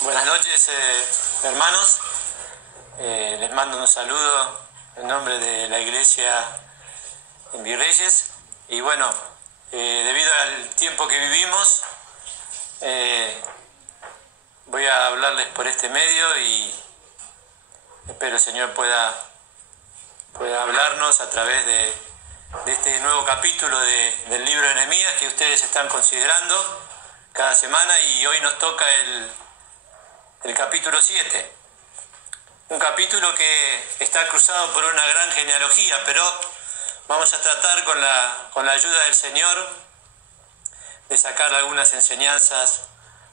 Buenas noches, hermanos. Les mando un saludo en nombre de la Iglesia en Virreyes. Y bueno, debido al tiempo que vivimos, voy a hablarles por este medio y espero el Señor pueda hablarnos a través de este nuevo capítulo del libro de Nehemías que ustedes están considerando cada semana, y hoy nos toca el capítulo 7. Un capítulo que está cruzado por una gran genealogía, pero vamos a tratar con la ayuda del Señor de sacar algunas enseñanzas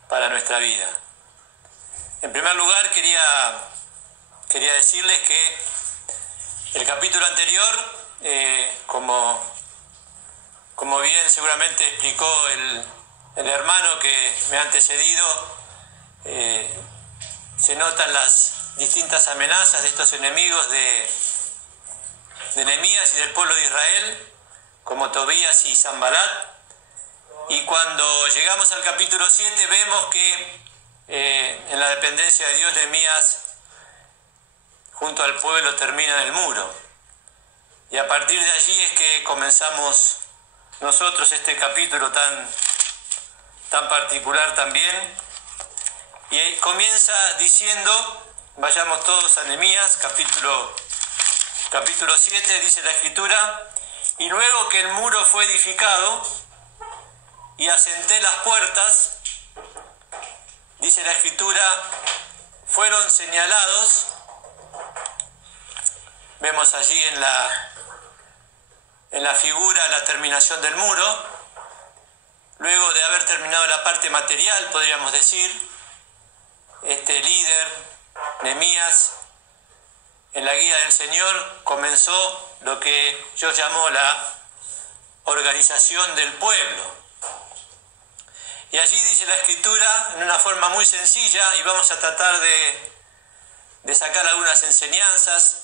para nuestra vida. En primer lugar, quería decirles que el capítulo anterior, como bien seguramente explicó el hermano que me ha antecedido, se notan las distintas amenazas de estos enemigos de Nehemías y del pueblo de Israel, como Tobías y Sanbalat. Y cuando llegamos al capítulo 7 vemos que en la dependencia de Dios, Nehemías junto al pueblo termina en el muro. Y a partir de allí es que comenzamos nosotros este capítulo tan particular también. Y comienza diciendo, vayamos todos a Nehemías, capítulo 7, dice la Escritura: y luego que el muro fue edificado y asenté las puertas, dice la Escritura, fueron señalados. Vemos allí en la figura la terminación del muro. Luego de haber terminado la parte material, podríamos decir, este líder, Nehemías, en la guía del Señor, comenzó lo que yo llamo la organización del pueblo. Y allí dice la Escritura, en una forma muy sencilla, y vamos a tratar de sacar algunas enseñanzas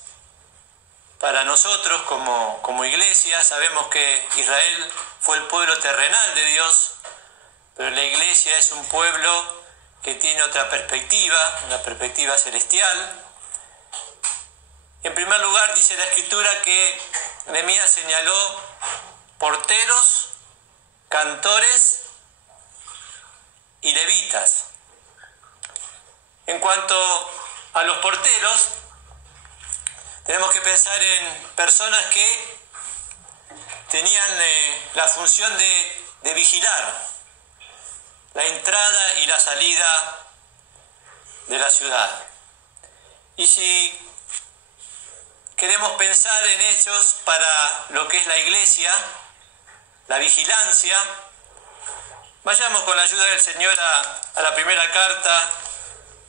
para nosotros como iglesia. Sabemos que Israel fue el pueblo terrenal de Dios, pero la iglesia es un pueblo que tiene otra perspectiva, una perspectiva celestial. En primer lugar, dice la Escritura que Nehemías señaló porteros, cantores y levitas. En cuanto a los porteros, tenemos que pensar en personas que tenían la función de vigilar la entrada y la salida de la ciudad. Y si queremos pensar en ellos para lo que es la iglesia, la vigilancia, vayamos con la ayuda del Señor a la primera carta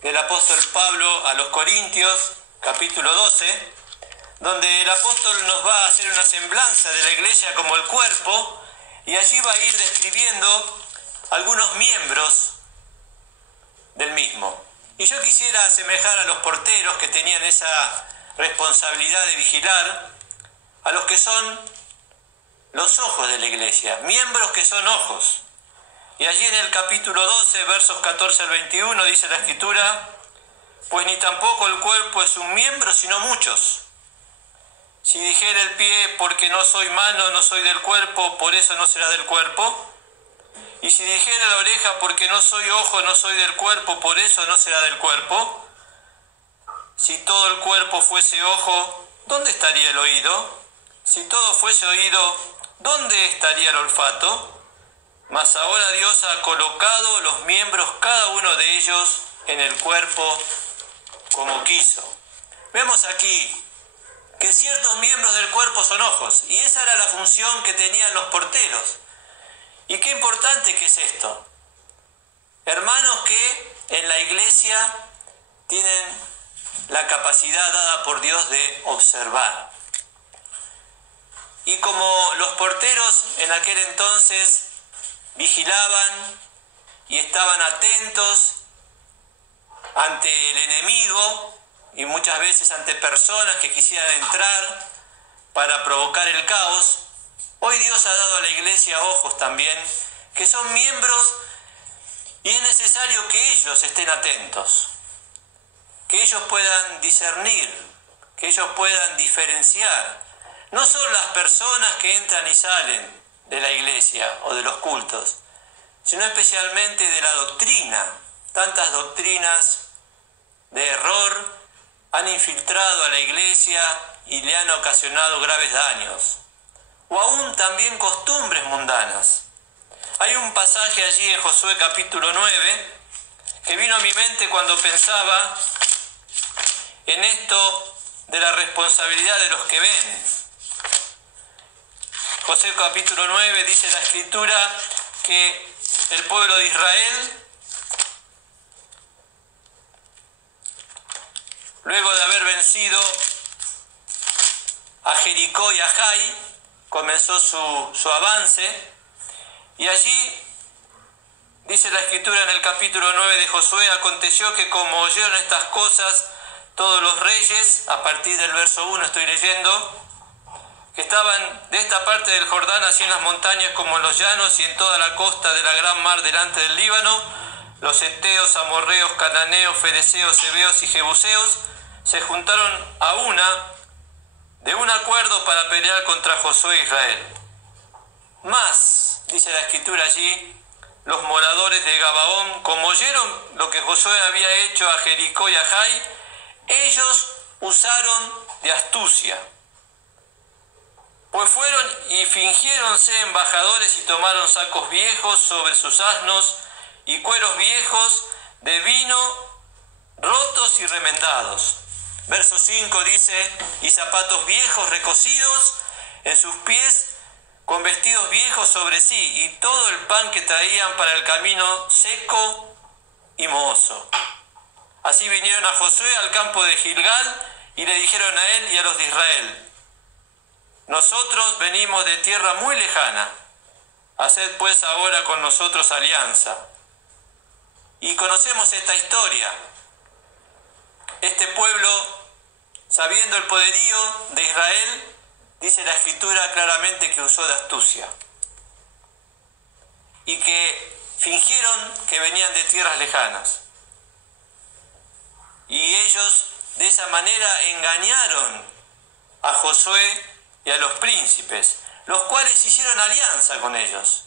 del apóstol Pablo a los Corintios, capítulo 12, donde el apóstol nos va a hacer una semblanza de la iglesia como el cuerpo, y allí va a ir describiendo algunos miembros del mismo. Y yo quisiera asemejar a los porteros que tenían esa responsabilidad de vigilar a los que son los ojos de la iglesia, miembros que son ojos. Y allí en el capítulo 12, versos 14 al 21, dice la Escritura: pues ni tampoco el cuerpo es un miembro, sino muchos. Si dijera el pie, porque no soy mano, no soy del cuerpo, por eso no será del cuerpo. Y si dijera la oreja, porque no soy ojo, no soy del cuerpo, por eso no será del cuerpo. Si todo el cuerpo fuese ojo, ¿dónde estaría el oído? Si todo fuese oído, ¿dónde estaría el olfato? Mas ahora Dios ha colocado los miembros, cada uno de ellos, en el cuerpo como quiso. Vemos aquí que ciertos miembros del cuerpo son ojos, y esa era la función que tenían los porteros. Y qué importante que es esto. Hermanos que en la iglesia tienen la capacidad dada por Dios de observar. Y como los porteros en aquel entonces vigilaban y estaban atentos ante el enemigo y muchas veces ante personas que quisieran entrar para provocar el caos, hoy Dios ha dado a la iglesia ojos también, que son miembros Y es necesario que ellos estén atentos, que ellos puedan discernir, que ellos puedan diferenciar. No son las personas que entran y salen de la iglesia o de los cultos, sino especialmente de la doctrina. Tantas doctrinas de error han infiltrado a la iglesia y le han ocasionado graves daños. O aún también costumbres mundanas. Hay un pasaje allí en Josué capítulo 9 que vino a mi mente cuando pensaba en esto de la responsabilidad de los que ven. Josué capítulo 9 dice la Escritura que el pueblo de Israel, luego de haber vencido a Jericó y a Jai, comenzó su avance, y allí dice la Escritura en el capítulo 9 de Josué: aconteció que como oyeron estas cosas todos los reyes, a partir del verso 1 estoy leyendo, que estaban de esta parte del Jordán, así en las montañas como en los llanos y en toda la costa de la gran mar delante del Líbano, los heteos, amorreos, cananeos, fereceos, heveos y jebuseos se juntaron de un acuerdo para pelear contra Josué e Israel. Mas, dice la Escritura allí, los moradores de Gabaón, como oyeron lo que Josué había hecho a Jericó y a Jai, ellos usaron de astucia, pues fueron y fingiéronse embajadores y tomaron sacos viejos sobre sus asnos y cueros viejos de vino rotos y remendados. Verso 5 dice: y zapatos viejos recocidos en sus pies, con vestidos viejos sobre sí, y todo el pan que traían para el camino seco y mohoso. Así vinieron a Josué al campo de Gilgal y le dijeron a él y a los de Israel: nosotros venimos de tierra muy lejana, haced pues ahora con nosotros alianza. Y conocemos esta historia. Este pueblo, sabiendo el poderío de Israel, dice la Escritura claramente que usó de astucia y que fingieron que venían de tierras lejanas. Y ellos de esa manera engañaron a Josué y a los príncipes, los cuales hicieron alianza con ellos.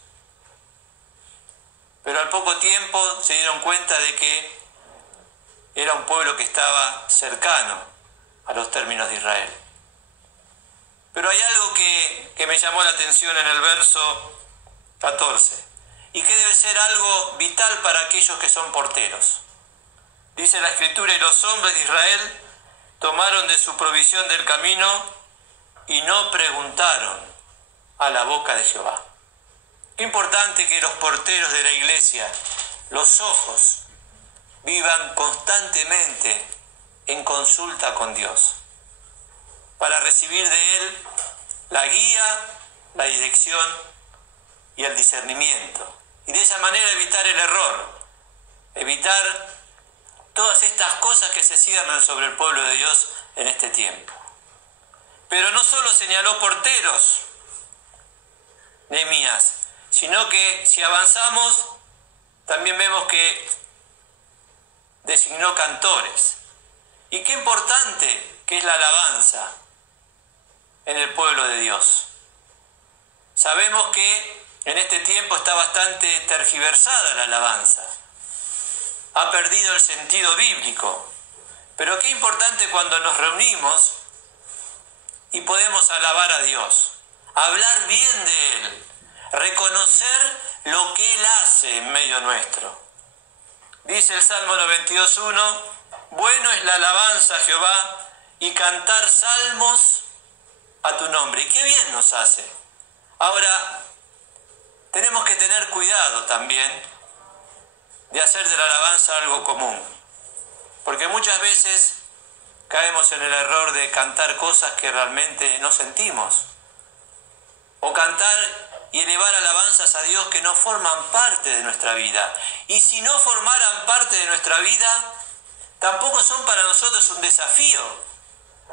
Pero al poco tiempo se dieron cuenta de que era un pueblo que estaba cercano a los términos de Israel. Pero hay algo que me llamó la atención en el verso 14, y que debe ser algo vital para aquellos que son porteros. Dice la Escritura: y los hombres de Israel tomaron de su provisión del camino y no preguntaron a la boca de Jehová. Qué importante que los porteros de la iglesia, los ojos, vivan constantemente en consulta con Dios, para recibir de Él la guía, la dirección y el discernimiento. Y de esa manera evitar el error, evitar todas estas cosas que se cierran sobre el pueblo de Dios en este tiempo. Pero no solo señaló porteros Nehemías, sino que si avanzamos también vemos que designó cantores. Y qué importante que es la alabanza en el pueblo de Dios. Sabemos que en este tiempo está bastante tergiversada la alabanza. Ha perdido el sentido bíblico. Pero qué importante cuando nos reunimos y podemos alabar a Dios, hablar bien de Él, reconocer lo que Él hace en medio nuestro. Dice el Salmo 92:1: bueno es la alabanza a Jehová y cantar salmos a tu nombre. Y qué bien nos hace. Ahora, tenemos que tener cuidado también de hacer de la alabanza algo común, porque muchas veces caemos en el error de cantar cosas que realmente no sentimos, o cantar y elevar alabanzas a Dios que no forman parte de nuestra vida. Y si no formaran parte de nuestra vida, tampoco son para nosotros un desafío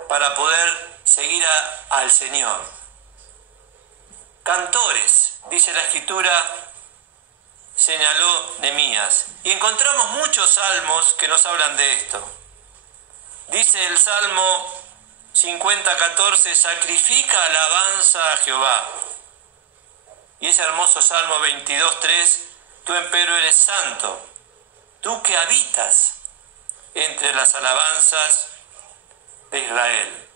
para poder seguir al Señor. Cantores, dice la Escritura, señaló Nehemías. Y encontramos muchos salmos que nos hablan de esto. Dice el Salmo 50:14, sacrifica alabanza a Jehová. Y ese hermoso Salmo 22:3, tú empero eres santo, tú que habitas entre las alabanzas de Israel.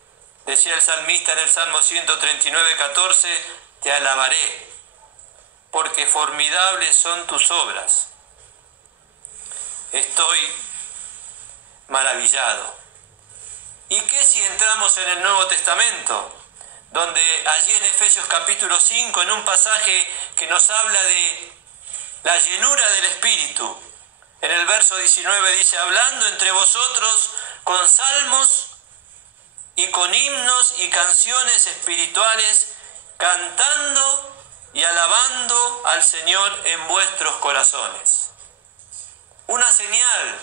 Decía el salmista en el Salmo 139:14, te alabaré, porque formidables son tus obras. Estoy maravillado. ¿Y qué si entramos en el Nuevo Testamento? Donde allí en Efesios capítulo 5, en un pasaje que nos habla de la llenura del Espíritu, en el verso 19 dice, hablando entre vosotros con salmos y con himnos y canciones espirituales, cantando y alabando al Señor en vuestros corazones. Una señal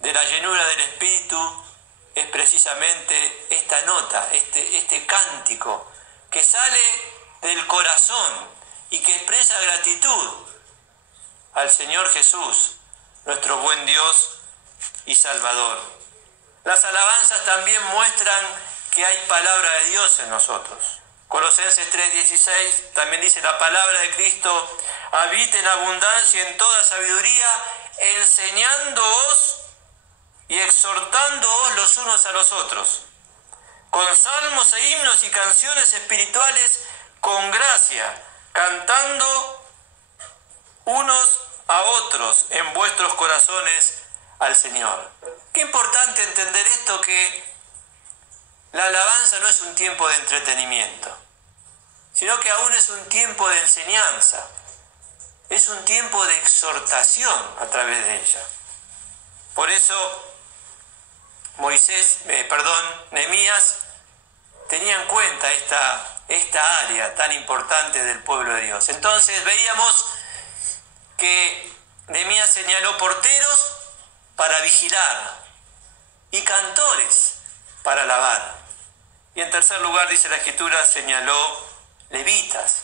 de la llenura del Espíritu es precisamente esta nota, este cántico que sale del corazón y que expresa gratitud al Señor Jesús, nuestro buen Dios y Salvador. Las alabanzas también muestran que hay palabra de Dios en nosotros. Colosenses 3:16 también dice, la palabra de Cristo habita en abundancia en toda sabiduría, enseñándoos y exhortándoos los unos a los otros, con salmos e himnos y canciones espirituales con gracia, cantando unos a otros en vuestros corazones al Señor. Qué importante entender esto, que la alabanza no es un tiempo de entretenimiento, sino que aún es un tiempo de enseñanza, es un tiempo de exhortación a través de ella. Por eso Nehemías tenía en cuenta esta área tan importante del pueblo de Dios. Entonces veíamos que Nehemías señaló porteros para vigilar y cantores para alabar. Y en tercer lugar, dice la Escritura, señaló levitas,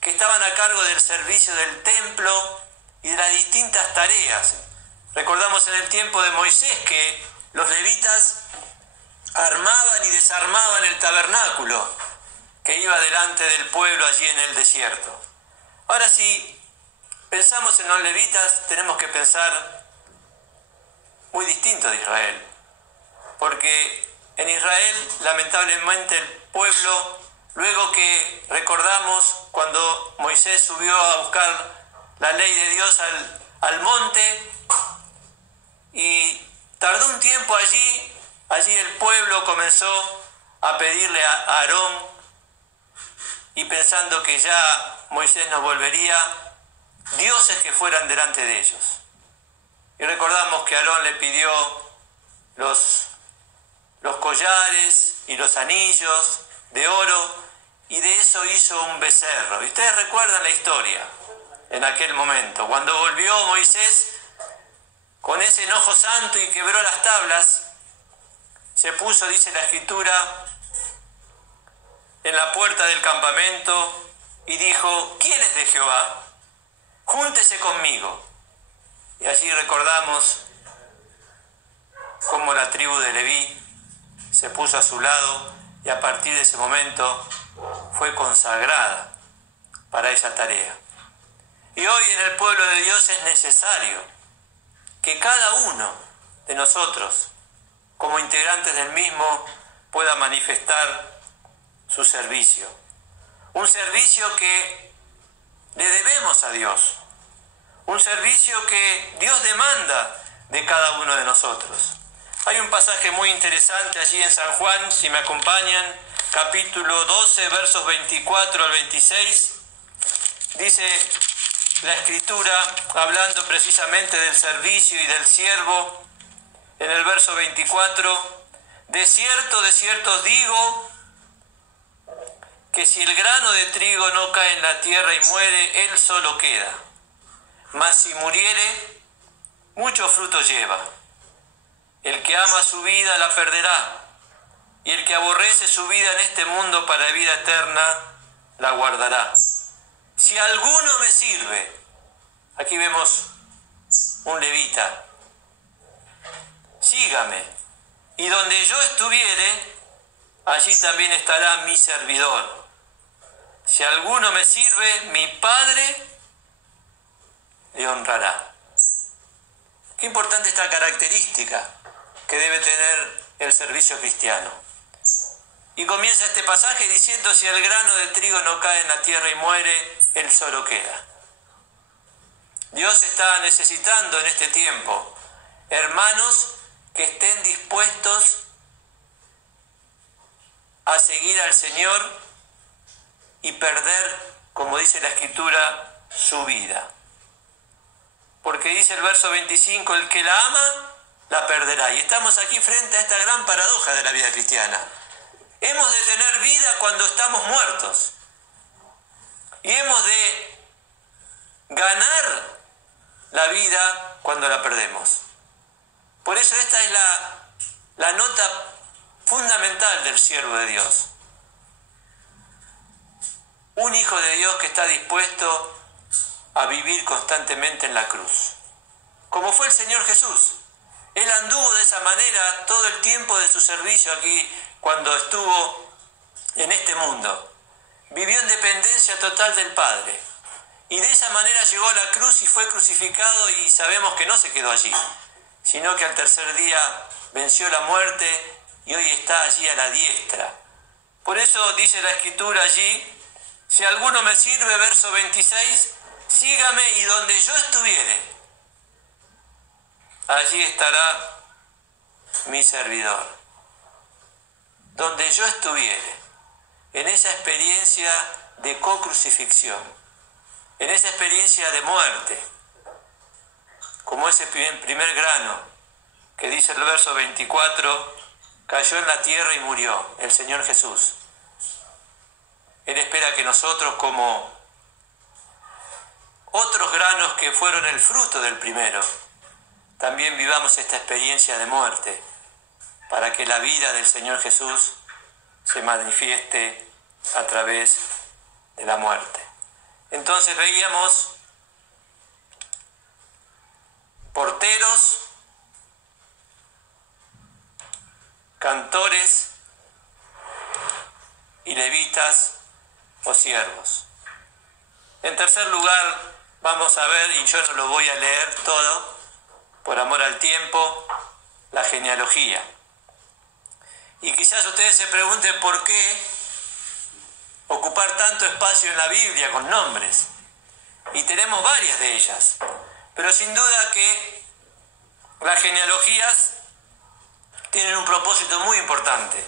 que estaban a cargo del servicio del templo y de las distintas tareas. Recordamos en el tiempo de Moisés que los levitas armaban y desarmaban el tabernáculo que iba delante del pueblo allí en el desierto. Ahora, si pensamos en los levitas, tenemos que pensar muy distinto de Israel, porque en Israel, lamentablemente, el pueblo, luego que recordamos cuando Moisés subió a buscar la ley de Dios al monte, y tardó un tiempo allí el pueblo comenzó a pedirle a Aarón, y pensando que ya Moisés no volvería, dioses que fueran delante de ellos. Y recordamos que Aarón le pidió los collares y los anillos de oro, y de eso hizo un becerro. Y ustedes recuerdan la historia en aquel momento, cuando volvió Moisés con ese enojo santo y quebró las tablas, se puso, dice la Escritura, en la puerta del campamento y dijo, ¿quién es de Jehová? Júntese conmigo. Y allí recordamos cómo la tribu de Leví se puso a su lado, y a partir de ese momento fue consagrada para esa tarea. Y hoy en el pueblo de Dios es necesario que cada uno de nosotros, como integrantes del mismo, pueda manifestar su servicio. Un servicio que le debemos a Dios. Un servicio que Dios demanda de cada uno de nosotros. Hay un pasaje muy interesante allí en San Juan, si me acompañan, capítulo 12, versos 24 al 26. Dice la Escritura, hablando precisamente del servicio y del siervo, en el verso 24, de cierto os digo, que si el grano de trigo no cae en la tierra y muere, él solo queda. Mas si muriere, mucho fruto lleva. El que ama su vida la perderá, y el que aborrece su vida en este mundo para vida eterna, la guardará. Si alguno me sirve, Aquí vemos un levita. Sígame, y donde yo estuviere, allí también estará mi servidor. Si alguno me sirve, mi Padre le honrará. Qué importante esta característica que debe tener el servicio cristiano. Y comienza este pasaje diciendo: si el grano de trigo no cae en la tierra y muere, él solo queda. Dios está necesitando en este tiempo hermanos que estén dispuestos a seguir al Señor y perder, como dice la Escritura, su vida. Porque dice el verso 25, el que la ama, la perderá. Y estamos aquí frente a esta gran paradoja de la vida cristiana. Hemos de tener vida cuando estamos muertos. Y hemos de ganar la vida cuando la perdemos. Por eso esta es la nota fundamental del siervo de Dios. Un hijo de Dios que está dispuesto a vivir constantemente en la cruz, como fue el Señor Jesús. Él anduvo de esa manera todo el tiempo de su servicio aquí, cuando estuvo en este mundo. Vivió en dependencia total del Padre, y de esa manera llegó a la cruz y fue crucificado, y sabemos que no se quedó allí, sino que al tercer día venció la muerte y hoy está allí a la diestra. Por eso dice la Escritura allí: si alguno me sirve, verso 26, sígame, y donde yo estuviere, allí estará mi servidor. Donde yo estuviere, en esa experiencia de co-crucifixión, en esa experiencia de muerte, como ese primer grano que dice el verso 24, cayó en la tierra y murió, el Señor Jesús. Él espera que nosotros, como otros granos que fueron el fruto del primero, también vivamos esta experiencia de muerte, para que la vida del Señor Jesús se manifieste a través de la muerte. Entonces veíamos porteros, cantores y levitas o siervos. En tercer lugar, vamos a ver, y yo no lo voy a leer todo, por amor al tiempo, la genealogía. Y quizás ustedes se pregunten por qué ocupar tanto espacio en la Biblia con nombres. Y tenemos varias de ellas. Pero sin duda que las genealogías tienen un propósito muy importante.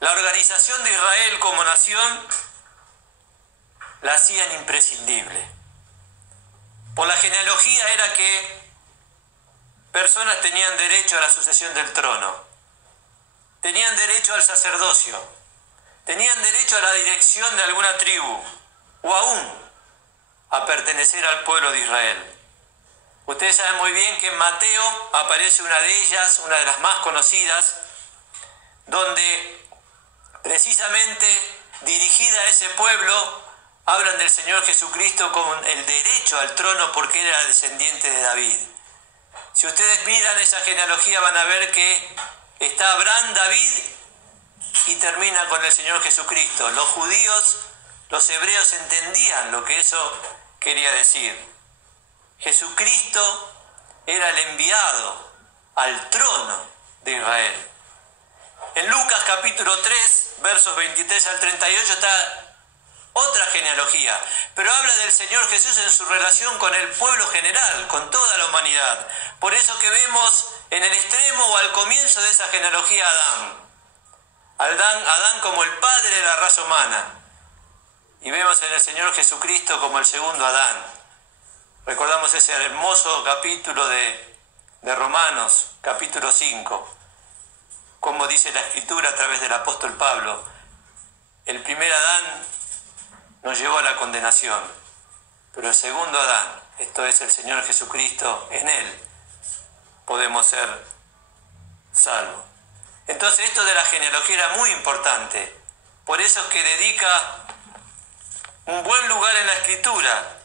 La organización de Israel como nación la hacían imprescindible. Por la genealogía era que personas tenían derecho a la sucesión del trono, tenían derecho al sacerdocio, tenían derecho a la dirección de alguna tribu, o aún a pertenecer al pueblo de Israel. Ustedes saben muy bien que en Mateo aparece una de ellas, una de las más conocidas, donde precisamente dirigida a ese pueblo hablan del Señor Jesucristo con el derecho al trono porque era descendiente de David. Si ustedes miran esa genealogía van a ver que está Abraham, David y termina con el Señor Jesucristo. Los judíos, los hebreos entendían lo que eso quería decir. Jesucristo era el enviado al trono de Israel. En Lucas capítulo 3, versos 23 al 38 está otra genealogía, pero habla del Señor Jesús en su relación con el pueblo general, con toda la humanidad. Por eso que vemos en el extremo o al comienzo de esa genealogía a Adán como el padre de la raza humana, y vemos en el Señor Jesucristo como el segundo Adán. Recordamos ese hermoso capítulo de Romanos, capítulo 5, como dice la Escritura a través del apóstol Pablo: el primer Adán nos llevó a la condenación, pero el segundo Adán, esto es el Señor Jesucristo, en él podemos ser salvos. Entonces esto de la genealogía era muy importante, por eso es que dedica un buen lugar en la Escritura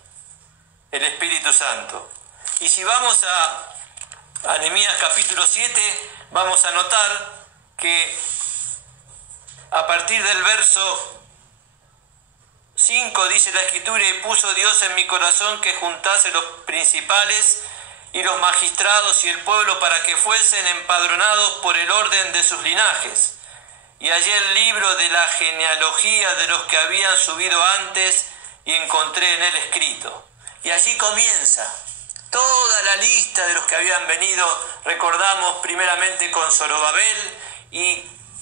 el Espíritu Santo. Y si vamos a Nehemías capítulo 7, vamos a notar que a partir del verso 5 dice la Escritura: y puso Dios en mi corazón que juntase los principales y los magistrados y el pueblo para que fuesen empadronados por el orden de sus linajes. Y hallé el libro de la genealogía de los que habían subido antes y encontré en él escrito. Y allí comienza toda la lista de los que habían venido, recordamos primeramente con Zorobabel, y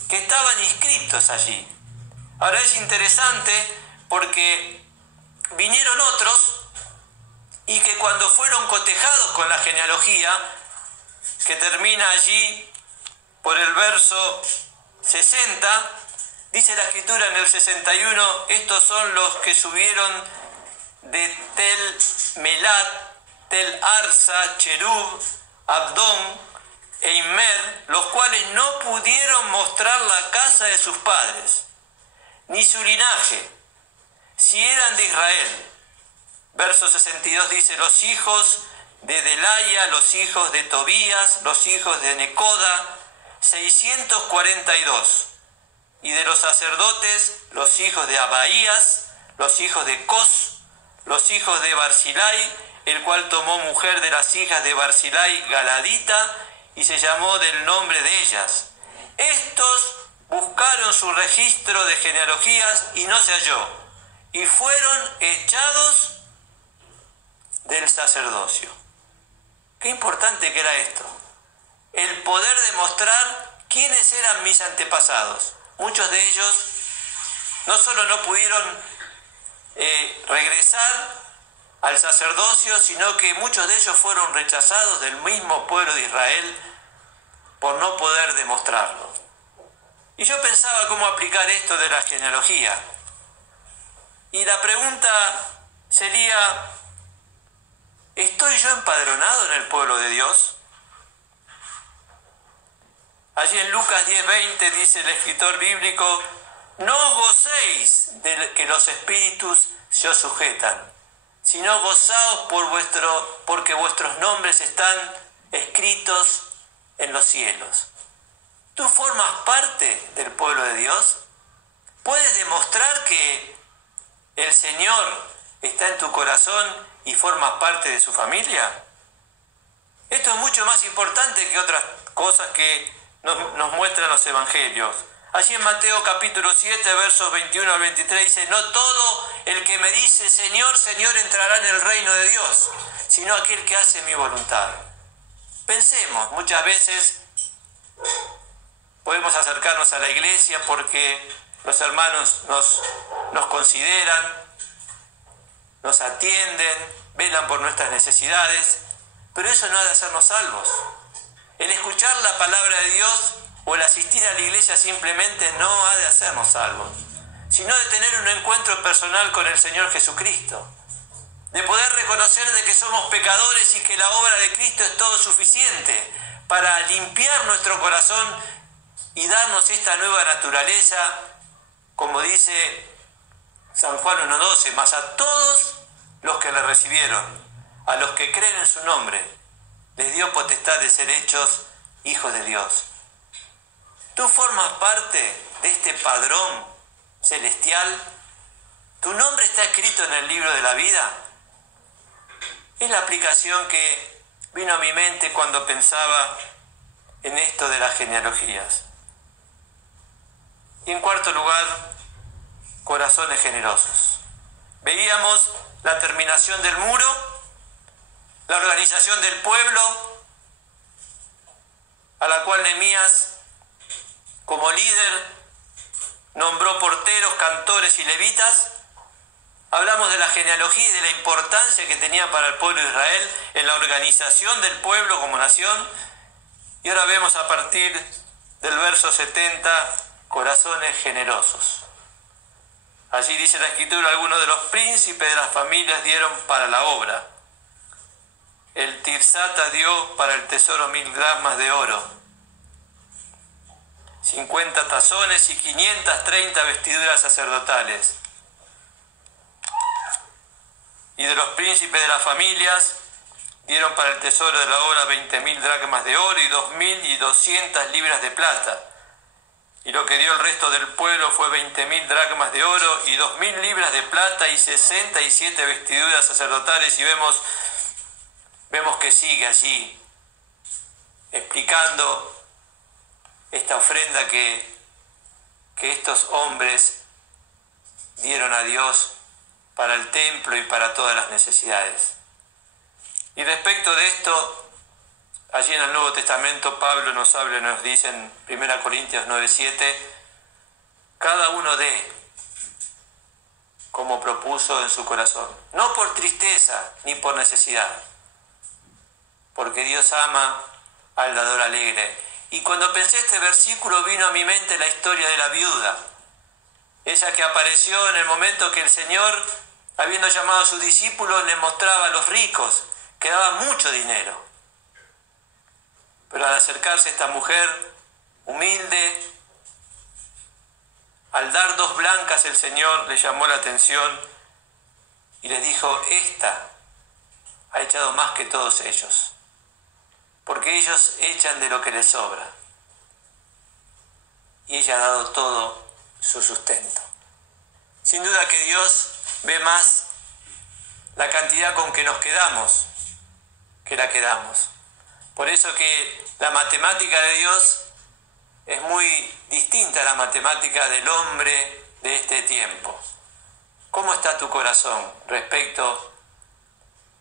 que estaban inscritos allí. Ahora es interesante porque vinieron otros y que cuando fueron cotejados con la genealogía, que termina allí por el verso 60, dice la Escritura en el 61, estos son los que subieron de Tel Melat, Tel Arsa, Cherub, Abdón e Immer, los cuales no pudieron mostrar la casa de sus padres, ni su linaje, si eran de Israel. Verso 62 dice: los hijos de Delaya, los hijos de Tobías, los hijos de Necoda, 642. Y de los sacerdotes, los hijos de Abaías, los hijos de Cos, los hijos de Barzilai, el cual tomó mujer de las hijas de Barzilai, Galadita, y se llamó del nombre de ellas. Estos buscaron su registro de genealogías y no se halló, y fueron echados del sacerdocio. Qué importante que era esto, el poder demostrar quiénes eran mis antepasados. Muchos de ellos no solo no pudieron regresar al sacerdocio, sino que muchos de ellos fueron rechazados del mismo pueblo de Israel por no poder demostrarlo. Y yo pensaba cómo aplicar esto de la genealogía. Y la pregunta sería: ¿estoy yo empadronado en el pueblo de Dios? Allí en Lucas 10:20 dice el escritor bíblico: no os gocéis de que los espíritus se os sujetan, sino gozaos porque vuestros nombres están escritos en los cielos. ¿Tú formas parte del pueblo de Dios? ¿Puedes demostrar que el Señor está en tu corazón y formas parte de su familia? Esto es mucho más importante que otras cosas que nos muestran los evangelios. Allí en Mateo capítulo 7, versos 21 al 23 dice: no todo el que me dice Señor, Señor entrará en el reino de Dios, sino aquel que hace mi voluntad. Pensemos, muchas veces podemos acercarnos a la iglesia porque los hermanos nos consideran, nos atienden, velan por nuestras necesidades, pero eso no ha de hacernos salvos. El escuchar la palabra de Dios o el asistir a la iglesia simplemente no ha de hacernos salvos, sino de tener un encuentro personal con el Señor Jesucristo, de poder reconocer de que somos pecadores y que la obra de Cristo es todo suficiente para limpiar nuestro corazón y darnos esta nueva naturaleza, como dice San Juan 1:12, mas a todos los que le recibieron, a los que creen en su nombre, les dio potestad de ser hechos hijos de Dios. ¿Tú formas parte de este padrón celestial? ¿Tu nombre está escrito en el libro de la vida? Es la aplicación que vino a mi mente cuando pensaba en esto de las genealogías. Y en cuarto lugar, corazones generosos. Veíamos la terminación del muro, la organización del pueblo, a la cual Nehemías, como líder, nombró porteros, cantores y levitas. Hablamos de la genealogía y de la importancia que tenía para el pueblo de Israel en la organización del pueblo como nación. Y ahora vemos a partir del verso 70, corazones generosos. Allí dice la Escritura: algunos de los príncipes de las familias dieron para la obra. El Tirsata dio para el tesoro 1000 dracmas de oro, 50 tazones y 530 vestiduras sacerdotales. y de los príncipes de las familias dieron para el tesoro de la obra 20.000 dracmas de oro y 2.200 libras de plata. Y lo que dio el resto del pueblo fue 20.000 dracmas de oro y 2.000 libras de plata y 67 vestiduras sacerdotales. Y vemos que sigue allí explicando esta ofrenda que estos hombres dieron a Dios para el templo y para todas las necesidades. Y respecto de esto, allí en el Nuevo Testamento Pablo nos habla y nos dice en 1 Corintios 9:7, cada uno dé como propuso en su corazón, no por tristeza ni por necesidad, porque Dios ama al dador alegre. Y cuando pensé este versículo vino a mi mente la historia de la viuda, ella que apareció en el momento que el Señor, habiendo llamado a sus discípulos, les mostraba a los ricos que daban mucho dinero. Pero al acercarse esta mujer humilde, al dar 2 blancas, el Señor le llamó la atención y les dijo, esta ha echado más que todos ellos, porque ellos echan de lo que les sobra, y ella ha dado todo su sustento. Sin duda que Dios ve más la cantidad con que nos quedamos que la que damos. Por eso que la matemática de Dios es muy distinta a la matemática del hombre de este tiempo. ¿Cómo está tu corazón respecto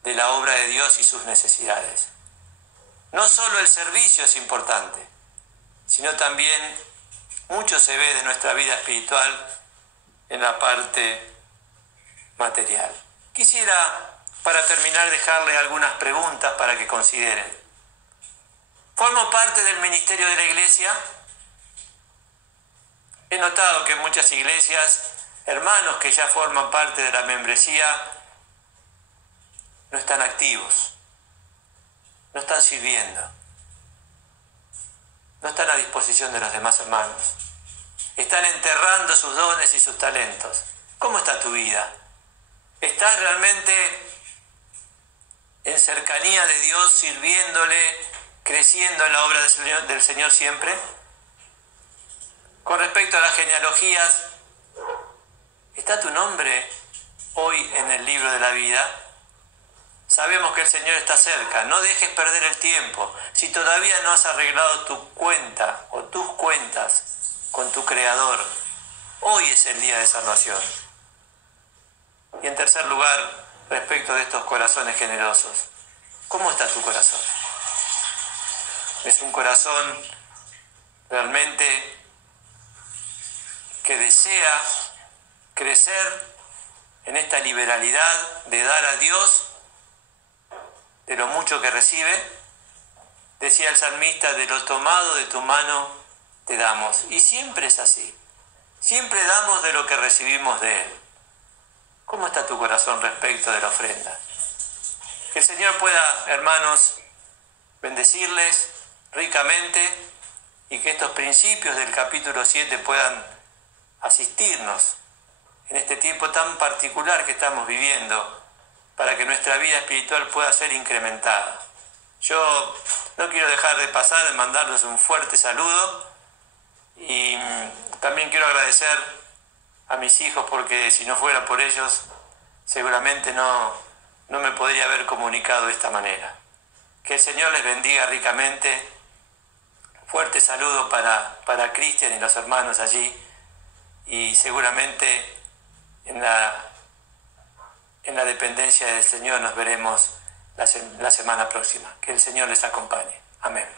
de la obra de Dios y sus necesidades? No solo el servicio es importante, sino también mucho se ve de nuestra vida espiritual en la parte material. Quisiera, para terminar, dejarles algunas preguntas para que consideren. ¿Formo parte del ministerio de la iglesia? He notado que en muchas iglesias, hermanos que ya forman parte de la membresía no están activos, no están sirviendo, no están a disposición de los demás hermanos, están enterrando sus dones y sus talentos. ¿Cómo está tu vida? ¿Estás realmente en cercanía de Dios, sirviéndole, creciendo en la obra del Señor siempre? Con respecto a las genealogías, ¿está tu nombre hoy en el libro de la vida? Sabemos que el Señor está cerca, no dejes perder el tiempo. Si todavía no has arreglado tu cuenta o tus cuentas con tu Creador, hoy es el día de salvación. Y en tercer lugar, respecto de estos corazones generosos, ¿cómo está tu corazón? ¿Es un corazón realmente que desea crecer en esta liberalidad de dar a Dios de lo mucho que recibe? Decía el salmista, de lo tomado de tu mano te damos. Y siempre es así. Siempre damos de lo que recibimos de Él. ¿Cómo está tu corazón respecto de la ofrenda? Que el Señor pueda, hermanos, bendecirles ricamente y que estos principios del capítulo 7 puedan asistirnos en este tiempo tan particular que estamos viviendo para que nuestra vida espiritual pueda ser incrementada. Yo no quiero dejar de pasar de mandarles un fuerte saludo y también quiero agradecer a mis hijos porque si no fuera por ellos seguramente no me podría haber comunicado de esta manera. Que el Señor les bendiga ricamente. Fuerte saludo para Cristian y los hermanos allí y seguramente en la dependencia del Señor nos veremos la semana próxima. Que el Señor les acompañe. Amén.